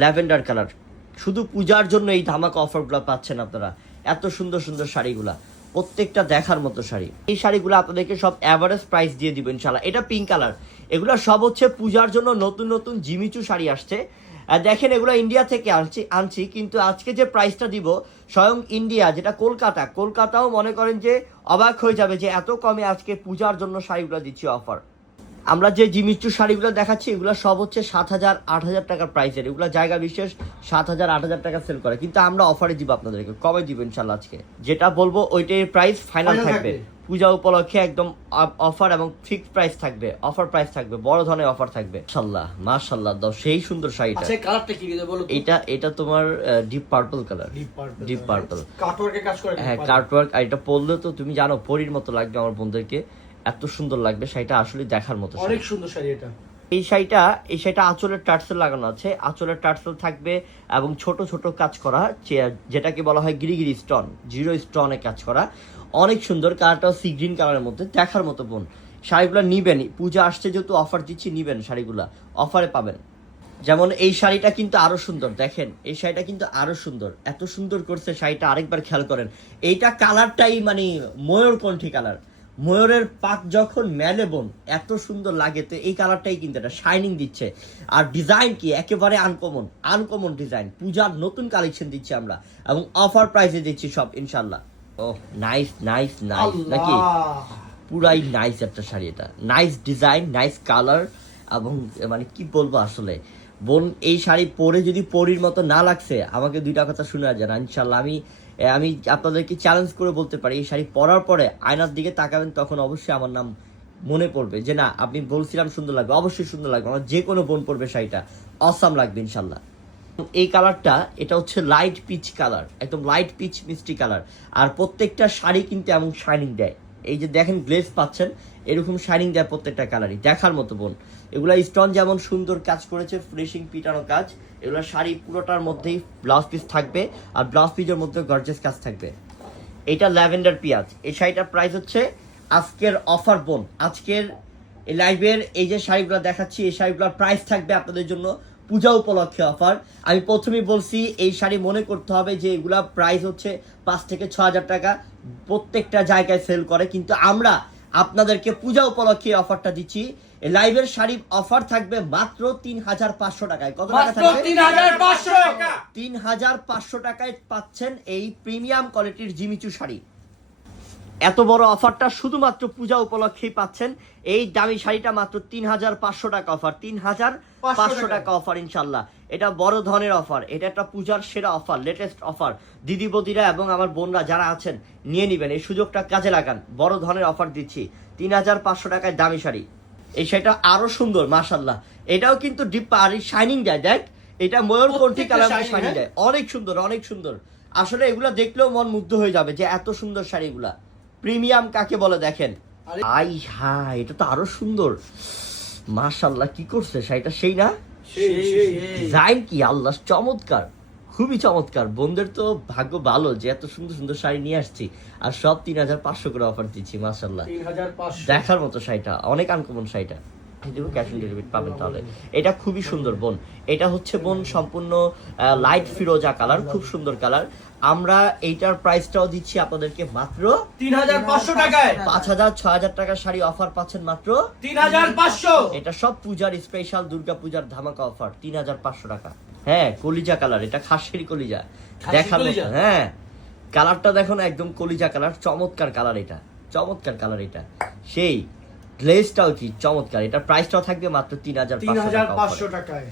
Lavender colour. শুধু পূজার জন্য এই ধামাকা অফারগুলো পাচ্ছেন আপনারা। এত সুন্দর সুন্দর শাড়িগুলা। প্রত্যেকটা দেখার মতো শাড়ি। এই শাড়িগুলো আপনাদেরকে সব অ্যাভারেজ প্রাইস দিয়ে দিব ইনশাল্লাহ এটা পিঙ্ক কালার এগুলো সব হচ্ছে পূজার জন্য নতুন নতুন জিমিচু শাড়ি আসছে। দেখেন এগুলো ইন্ডিয়া থেকে আনছি আনছি, কিন্তু আজকে যে প্রাইসটা দিব, স্বয়ং ইন্ডিয়া যেটা কলকাতা। কলকাতাও মনে করেন যে অবাক হয়ে যাবে যে এত কমে আজকে পূজার জন্য শাড়িগুলো দিচ্ছি অফার আমরা যে জিমিচু শাড়িগুলো দেখাচ্ছি এগুলো সব হচ্ছে সাত হাজার আট হাজার টাকার প্রাইসের এগুলো জায়গা বিশেষ সাত হাজার আট হাজার টাকা সেল করে। কিন্তু আমরা অফারে দিব আপনাদেরকে। কবে দিব ইনশাল্লাহ আজকে? যেটা বলব ওইটার প্রাইস ফাইনাল থাকবে। পূজা উপলক্ষে একদম অফার এবং ফিক্সড প্রাইস থাকবে। অফার প্রাইস থাকবে। বড় ধরনের অফার থাকবে। মাশাল্লাহ মাশাল্লাহ দাও সেই সুন্দর শাড়িটা। আচ্ছা কালারটা কি বলো এটা এটা তোমার deep purple colour deep. Purple কাটওয়ার্কের কাজ করে হ্যাঁ আর এটা পরলে তো তুমি জানো পরীর মতো লাগবে আমার বন্ধুদেরকে। এত সুন্দর লাগবে শাড়িটা আসলে দেখার মতো। অনেক সুন্দর শাড়ি এটা। এই শাড়িটা এই শাড়িটা আঁচলের টার্সেল লাগানো আছে। আঁচলের টার্সেল থাকবে এবং ছোট ছোট কাজ করা যেটাকে বলা হয় গিরিগিরি স্টোন জিরো স্টোনে কাজ করা। অনেক সুন্দর কালারটাও সি গ্রিন কালারের মধ্যে দেখার মতো বোন। শাড়িগুলো নিবেন পূজা আসছে যেহেতু অফার দিচ্ছি নিবেন শাড়িগুলো অফারে পাবেন। যেমন এই শাড়িটা কিন্তু আরও সুন্দর দেখেন এই শাড়িটা কিন্তু আরও সুন্দর। এত সুন্দর করছে শাড়িটা আরেকবার খেয়াল করেন। এইটা কালারটাই মানে ময়ূরকণ্ঠী কালার। ময়ূরের পাক যখন মেলে বোন এত সুন্দর লাগে তো এই কালারটাই কিন্তু এটা শাইনিং দিচ্ছে। আর ডিজাইন কি একেবারে আনকমন আনকমন ডিজাইন পূজার নতুন কালেকশন দিচ্ছি আমরা এবং অফার প্রাইসে দিচ্ছি সব ইনশাল্লাহ ও নাইস নাইস নাইস নাকি? পুরাই নাইস একটা শাড়ি এটা। নাইস ডিজাইন নাইস কালার এবং মানে কি বলব আসলে? বোন এই শাড়ি পরে যদি পরির মতো না লাগছে আমাকে দুইটা কথা শুনে যান ইনশাল্লাহ আমি আমি আপনাদেরকে চ্যালেঞ্জ করে বলতে পারি, এই শাড়ি পরার পরে আয়নার দিকে তাকাবেন তখন অবশ্যই আমার নাম মনে পড়বে যে না, আপনি বলছিলাম সুন্দর লাগবে, অবশ্যই সুন্দর লাগবে, আমার যে কোনো বোন পড়বে শাড়িটা অসাম লাগবে ইনশাল্লাহ এই কালারটা এটা হচ্ছে লাইট পিচ কালার একদম লাইট পিচ মিষ্টি কালার আর প্রত্যেকটা শাড়ি কিন্তু এমন শাইনিং দেয়। এই যে দেখেন গ্লেজ পাচ্ছেন, এরকম শাইনিং দেয় প্রত্যেকটা কালারই, দেখার মতো বোন। এগুলা স্টোন যেমন সুন্দর কাজ করেছে, ফ্রেশিং পিটানো কাজ, এগুলো শাড়ি পুরোটার মধ্যেই ব্লাউজ পিস থাকবে আর ব্লাউজ পিসের মধ্যে গর্জেস কাজ থাকবে। এটা ল্যাভেন্ডার পেঁয়াজ, এই শাড়িটার প্রাইস হচ্ছে আজকের অফার বোন। আজকের এই লাইভের এই যে শাড়িগুলো দেখাচ্ছি, এই শাড়িগুলোর প্রাইস থাকবে আপনাদের জন্য পূজা উপলক্ষে অফার। আমি প্রথমেই বলছি এই শাড়ি মনে করতে হবে যে এগুলা প্রাইস হচ্ছে পাঁচ থেকে ছ হাজার টাকা। প্রত্যেকটা জায়গায় সেল করে কিন্তু আমরা আপনাদেরকে পূজা উপলক্ষে অফারটা দিচ্ছি। লাইভের শাড়ি অফার থাকবে মাত্র তিন হাজার পাঁচশো টাকায়। কত টাকা থাকবে? তিন হাজার পাঁচশো টাকায় পাচ্ছেন এই প্রিমিয়াম কোয়ালিটির জিমিচু শাড়ি। এত বড় অফারটা শুধুমাত্র পূজা উপলক্ষেই পাচ্ছেন। এই দামি শাড়িটা মাত্র তিন হাজার পাঁচশো টাকা অফার। তিন হাজার পাঁচশো টাকা অফার ইনশাল্লাহ। এটা বড় ধরনের অফার। এটা একটা পূজার সেরা অফার লেটেস্ট অফার। দিদি বদিরা এবং আমার বোনরা যারা আছেন নিয়ে নেবেন। এই সুযোগটা কাজে লাগান। বড় ধরনের অফার দিচ্ছি। তিন হাজার পাঁচশো টাকায় দামি শাড়ি। এই শাড়িটা আরও সুন্দর মাশাল্লাহ এটাও কিন্তু ডিপ আর শাইনিং দেয়। দেখ এটা ময়ূরকণ্ঠী কালার শাইনিং? দেয়। অনেক সুন্দর অনেক সুন্দর। আসলে এগুলা দেখলেও মন মুগ্ধ হয়ে যাবে যে এত সুন্দর শাড়িগুলা। প্রিমিয়াম কাকে বলে দেখেন? আই হা এটা তো আরও সুন্দর। মাশাল্লাহ কি করছে সেটা সেই না? ডিজাইন কি আল্লাহ চমৎকার। খুবই চমৎকার। বোনদের তো ভাগ্য ভালো যে এত সুন্দর সুন্দর শাড়ি নিয়ে আসছি। আর সব তিন হাজার পাঁচশো করে অফার দিচ্ছি মাসাল্লাহ দেখার মতো শাড়িটা অনেক আনকমন শাড়িটা। দেবো ক্যাশ অন ডেলিভারি পাবেন তাহলে। এটা খুবই সুন্দর বোন। এটা হচ্ছে বোন সম্পূর্ণ লাইট ফিরোজা কালার খুব সুন্দর কালার আমরা এইটার প্রাইসটাও দিচ্ছি আপনাদেরকে মাত্র তিন হাজার পাঁচশো টাকায়। পাঁচ হাজার হাজার টাকার শাড়ি অফার পাচ্ছেন মাত্র তিন হাজার পাঁচশো। এটা সব পূজার স্পেশাল দুর্গা পূজার ধামাকা অফার তিন হাজার পাঁচশো টাকা। হ্যাঁ কলিজা কালার এটা খাসের কলিজা। দেখার হ্যাঁ। কালারটা দেখো না একদম কলিজা কালার চমৎকার কালার এটা চমৎকার কালার এটা। সেই গ্লেজটাও কি চমৎকার। এটা প্রাইসটাও থাকবে মাত্র তিন হাজার পাঁচশো টাকায়।